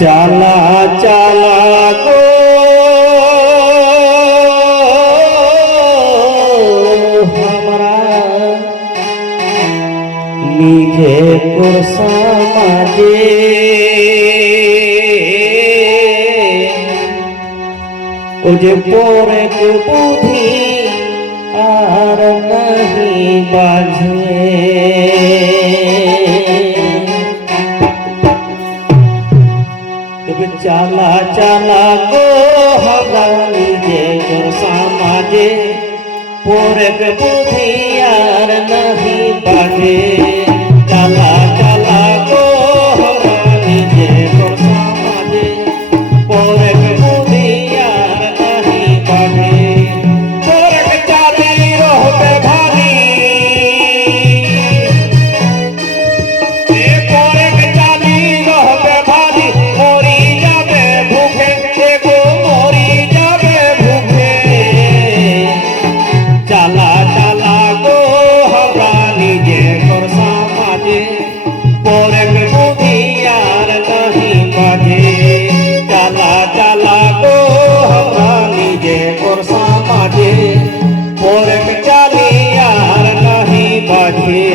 চালা চালা গো हमरा নিজে সমাজে ও যে পরে বুদ্ধি আর নাহি বাজে চালা চালা গো हमरा নিজে সমাজে পরে বুদ্ধি আর নাহি বাজে চালা চালা গো हमरा নিজে সমাজে পরে বুদ্ধি আর নাহি বাজে পরে চালি রহবে ভারী পরে চালি রহবে ভারী মরি যাবে ভুখে গো মরি যাবে ভুখে চালা চালা গো हमरा নিজে সমাজে পরে বুদ্ধি আর নাহি বাজে চালা চালা গো हमरा নিজে সমাজে পরে চালি আর নাহি বাজে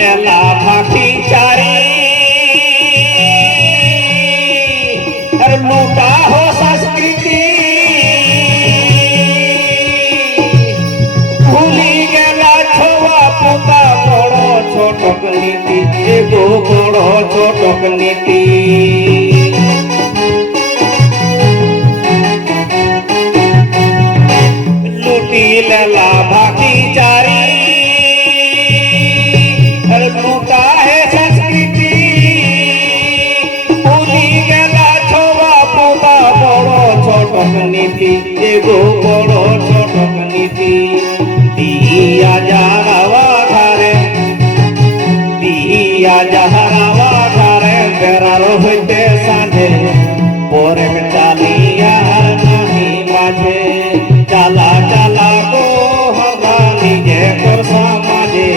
লেলা ভাটি চারি আর লুটা হো সংস্কৃতি ভুলি গেলা ছোয়া পোতা বড় ছোটক নীতি এগো বড় ছোটক নীতি লুটি লেলা ভাটি চারি लूटा है संस्कृति भूली गला छोवा पोता बड़ो छोटक नीति एगो बड़ो छोटक नीति दिया जहरावा घरे बेरारो हইতে साँझे परे चालिया नहीं बाजे चाला चाला गो हमरा নিজে সমাজে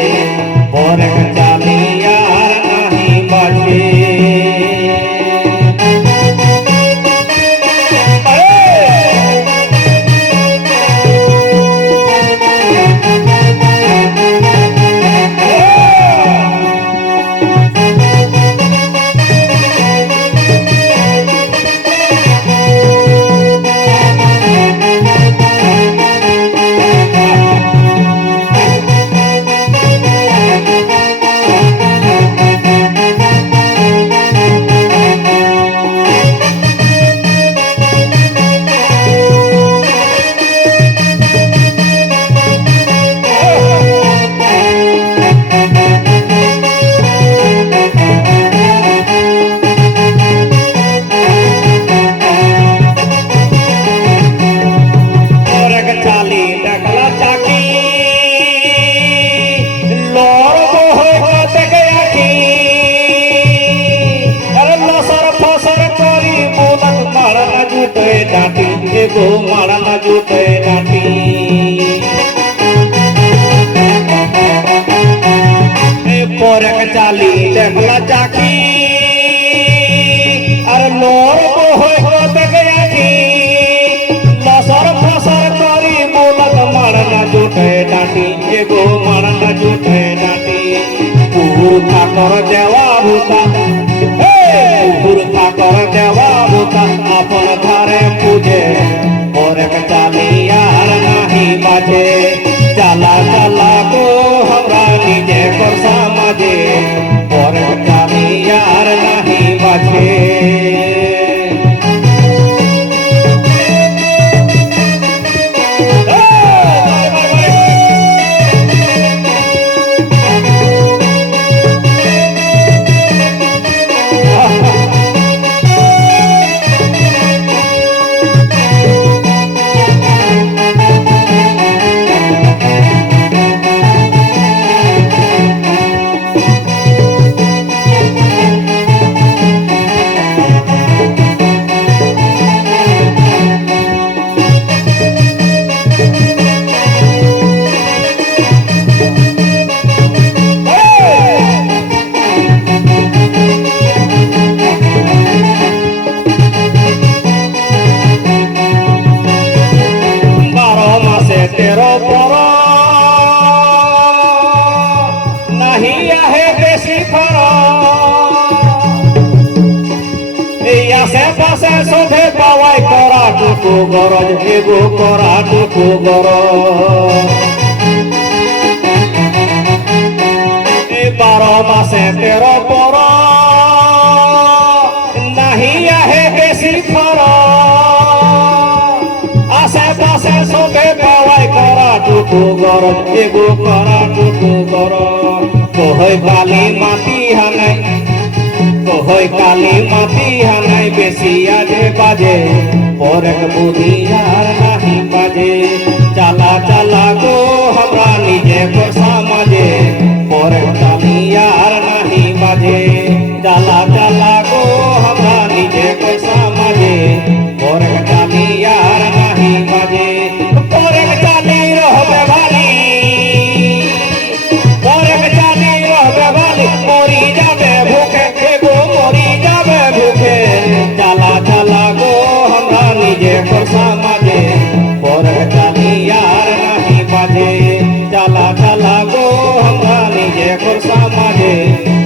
পরে চালিয়া নাহি বাজে गो माड़ा ना जुटे डाटी परे चाली देखला चाकी और लोर होते गया लसर फसर करी बोलत माड़ा ना जुटे डाटी एगो माड़ा ना जुटे डाटी पुर ठाकर देवा भूता पुर ठाकर देवा भूता अपन घरे पूजे परे चालिया नाही बाजे चाला चाला गो हमरा নিজে সমাজে পরে চালিয়া नाही বাজে পর নাহি আহে বেশি খর এই আশেপাশে সধে পাওয়াই করাটুকু গরজ এগো করাটুকু গরজ 12 মাসে 13 পর নাহি আহে বেশি খর আশেপাশে সবে পাওয়াই করাটুকু গরজ এগো করাটুকু গরজ কহই কালি মাটি হানাই কহই কালি মাটি হানাই বেশি আজে বাজে পরে বুদ্ধি আর নাহি বাজে চালা চালা গো हमरा নিজে সমাজে পরে কালি আর নাহি বাজে চালা চালা গো हमरा নিজে সমাজে পরে কালি আর নাহি বাজে পরে কালি রহবে ভালি পরে কালি রহবে ভালি মরি যাবে ভুকে এগো মরি যাবে ভুকে চালা চালা গো हमरा নিজে সমাজে পরে কালি আর নাহি বাজে চালা চালা গো हमरा নিজে সমাজে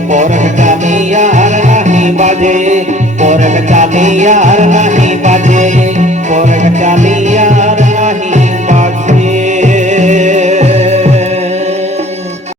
পরে কালি আর নাহি বাজে পরে কালি আর নাহি